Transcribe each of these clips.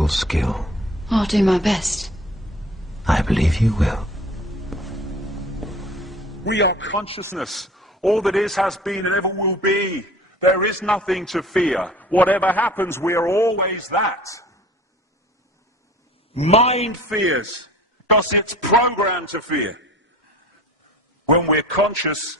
magical skill. I'll do my best. I believe you will. We are consciousness. All that is, has been, and ever will be. There is nothing to fear. Whatever happens, we are always that. Mind fears, because it's programmed to fear. When we're conscious,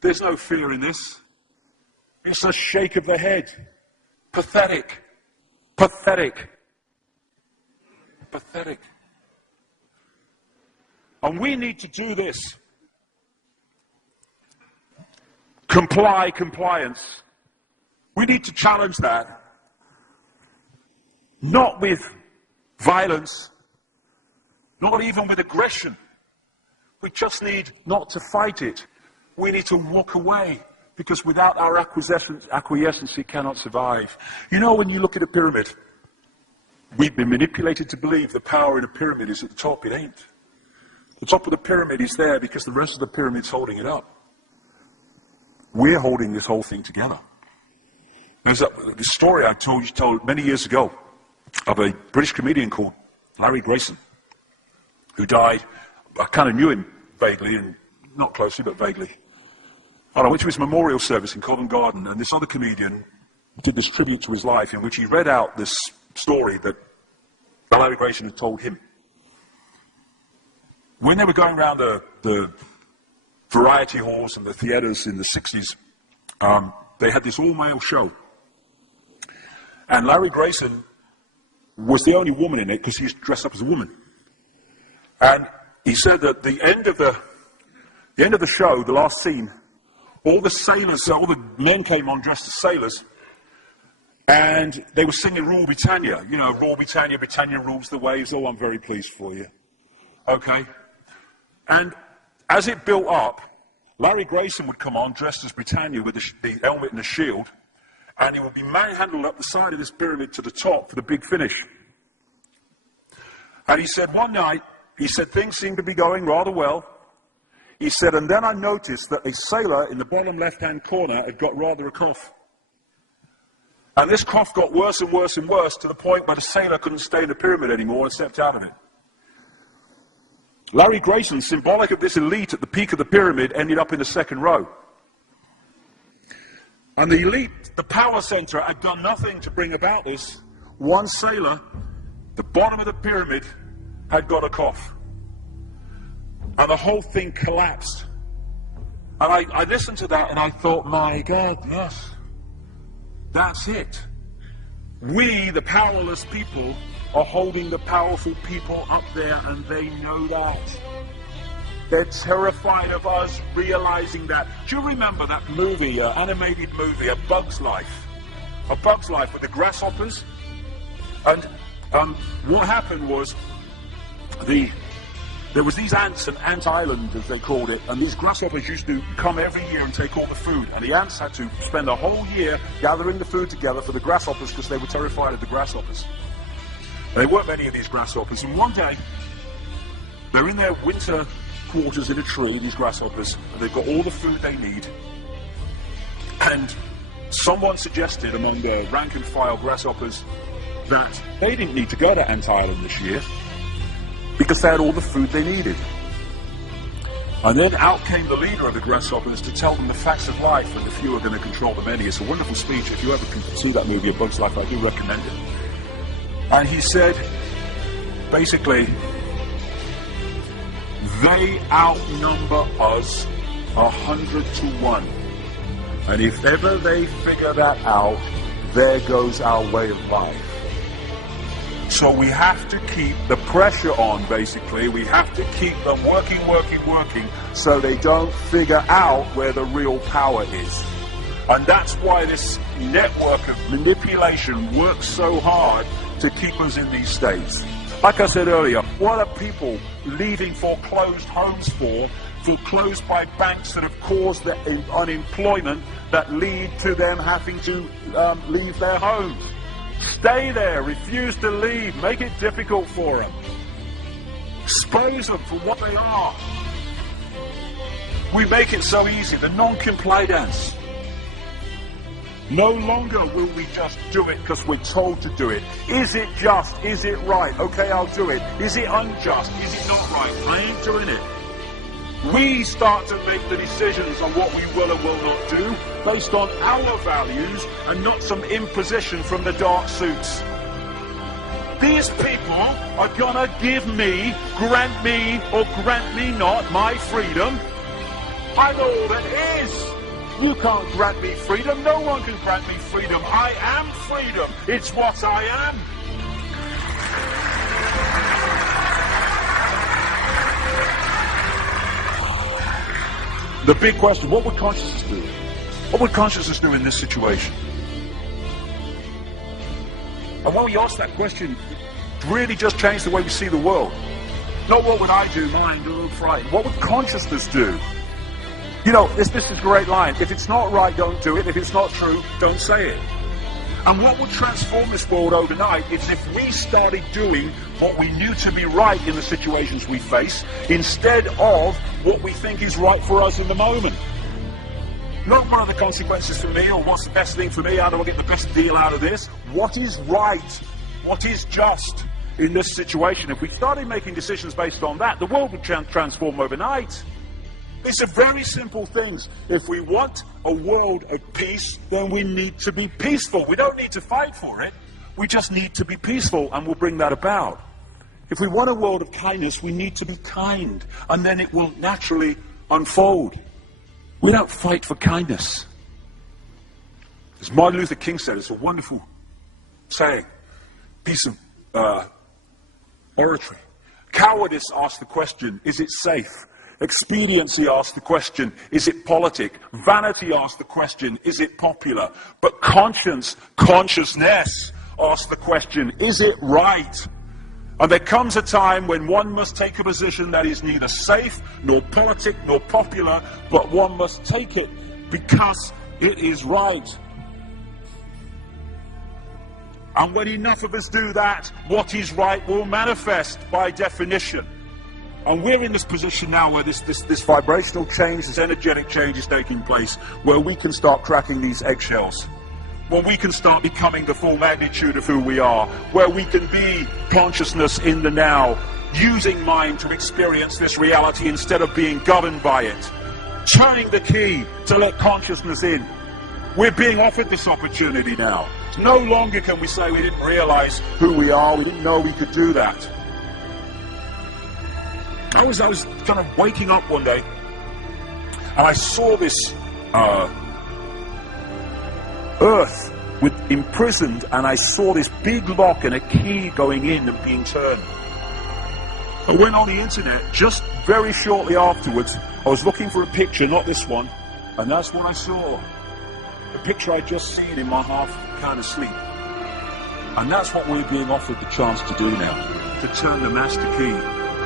there's no fear in this. It's a shake of the head. Pathetic. Pathetic. Pathetic. And we need to do this. Compliance. We need to challenge that. Not with violence, not even with aggression. We just need not to fight it. We need to walk away, because without our acquiescence, it cannot survive. You know, when you look at a pyramid, we've been manipulated to believe the power in a pyramid is at the top. It ain't. The top of the pyramid is there because the rest of the pyramid's holding it up. We're holding this whole thing together. There's this story I told many years ago of a British comedian called Larry Grayson, who died. I kind of knew him vaguely, and not closely, but vaguely. And I went to his memorial service in Covent Garden, and this other comedian did this tribute to his life, in which he read out this story that Larry Grayson had told him. When they were going around the variety halls and the theatres in the 60s, they had this all-male show. And Larry Grayson was the only woman in it, because he was dressed up as a woman. And he said that the end of the show, the last scene, all the sailors, all the men came on dressed as sailors, and they were singing Rule Britannia. You know, Rule Britannia, Britannia rules the waves. Oh, I'm very pleased for you. Okay. And as it built up, Larry Grayson would come on dressed as Britannia with the helmet and the shield, and he would be manhandled up the side of this pyramid to the top for the big finish. And he said one night, he said things seemed to be going rather well. He said, and then I noticed that a sailor in the bottom left-hand corner had got rather a cough. And this cough got worse and worse and worse, to the point where the sailor couldn't stay in the pyramid anymore and stepped out of it. Larry Grayson, symbolic of this elite at the peak of the pyramid, ended up in the second row. And the elite, the power center, had done nothing to bring about this. One sailor, the bottom of the pyramid, had got a cough. And the whole thing collapsed. And I listened to that and I thought, my God, yes, that's it. We, the powerless people, are holding the powerful people up there, and they know that. They're terrified of us realizing that. Do you remember that movie, animated movie, A Bug's Life? A Bug's Life with the grasshoppers? And what happened was, there was these ants, an ant island as they called it, and these grasshoppers used to come every year and take all the food, and the ants had to spend a whole year gathering the food together for the grasshoppers, because they were terrified of the grasshoppers. There weren't many of these grasshoppers, and one day they're in their winter quarters in a tree, these grasshoppers, and they've got all the food they need, and someone suggested among the rank and file grasshoppers that they didn't need to go to Ant Island this year because they had all the food they needed. And then out came the leader of the grasshoppers to tell them the facts of life, and the few are going to control the many. It's a wonderful speech. If you ever can see that movie, A Bug's Life, I do recommend it. And he said, basically, they outnumber us 100 to 1. And if ever they figure that out, there goes our way of life. So we have to keep the pressure on, basically. We have to keep them working, so they don't figure out where the real power is. And that's why this network of manipulation works so hard to keep us in these states. Like I said earlier, what are people leaving foreclosed homes for, foreclosed by banks that have caused the unemployment that lead to them having to leave their homes? Stay there, refuse to leave, make it difficult for them. Expose them for what they are. We make it so easy, the non-compliance. No longer will we just do it because we're told to do it. Is it just? Is it right? Okay, I'll do it. Is it unjust? Is it not right? I ain't doing it. We start to make the decisions on what we will and will not do based on our values and not some imposition from the dark suits. These people are gonna give me, grant me, or grant me not my freedom. I'm all that is. You can't grant me freedom. No one can grant me freedom. I am freedom. It's what I am. The big question, what would consciousness do? What would consciousness do in this situation? And when we ask that question, it really just changed the way we see the world. Not what would I do, mind, or frightened. What would consciousness do? You know, this is a great line. If it's not right, don't do it. If it's not true, don't say it. And what would transform this world overnight is if we started doing what we knew to be right in the situations we face, instead of what we think is right for us in the moment. Not what are the consequences for me, or what's the best thing for me, how do I get the best deal out of this? What is right? What is just in this situation? If we started making decisions based on that, the world would transform overnight. These are very simple things. If we want a world of peace, then we need to be peaceful. We don't need to fight for it. We just need to be peaceful, and we'll bring that about. If we want a world of kindness, we need to be kind, and then it will naturally unfold. We don't fight for kindness. As Martin Luther King said, it's a wonderful saying, piece of oratory. Cowardice asks the question, is it safe? Expediency asks the question, is it politic? Vanity asks the question, is it popular? But consciousness asks the question, is it right? And there comes a time when one must take a position that is neither safe, nor politic, nor popular, but one must take it because it is right. And when enough of us do that, what is right will manifest by definition. And we're in this position now where this vibrational change, this energetic change is taking place, where we can start cracking these eggshells, where we can start becoming the full magnitude of who we are, where we can be consciousness in the now, using mind to experience this reality instead of being governed by it, turning the key to let consciousness in. We're being offered this opportunity now. No longer can we say we didn't realize who we are, we didn't know we could do that. I was kind of waking up one day, and I saw this earth imprisoned, and I saw this big lock and a key going in and being turned. I went on the internet just very shortly afterwards. I was looking for a picture, not this one, and that's what I saw. The picture I'd just seen in my half kind of sleep. And that's what we're being offered the chance to do now, to turn the master key,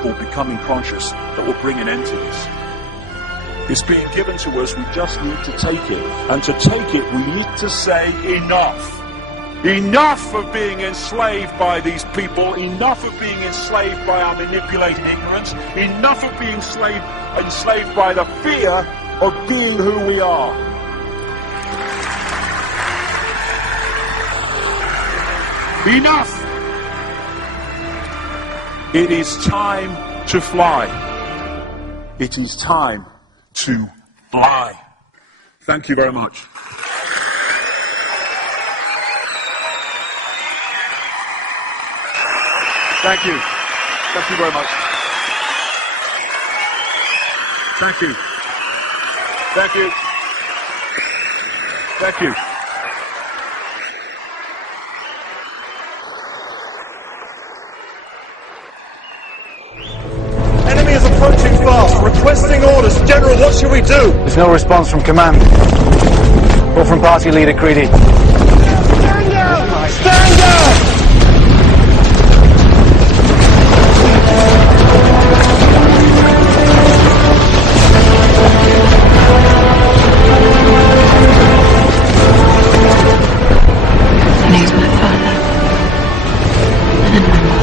called becoming conscious, that will bring an end to this. It's being given to us, we just need to take it. And to take it, we need to say enough. Enough of being enslaved by these people, enough of being enslaved by our manipulated ignorance, enough of being enslaved by the fear of being who we are. Enough! It is time to fly. It is time to fly. Thank you very much. Thank you. Thank you very much. Thank you. Thank you. Thank you. Enemy is approaching fast, requesting orders. General, what should we do? There's no response from command. Or from party leader Creedy. Stand down! Stand down! And he's my father. And my mother.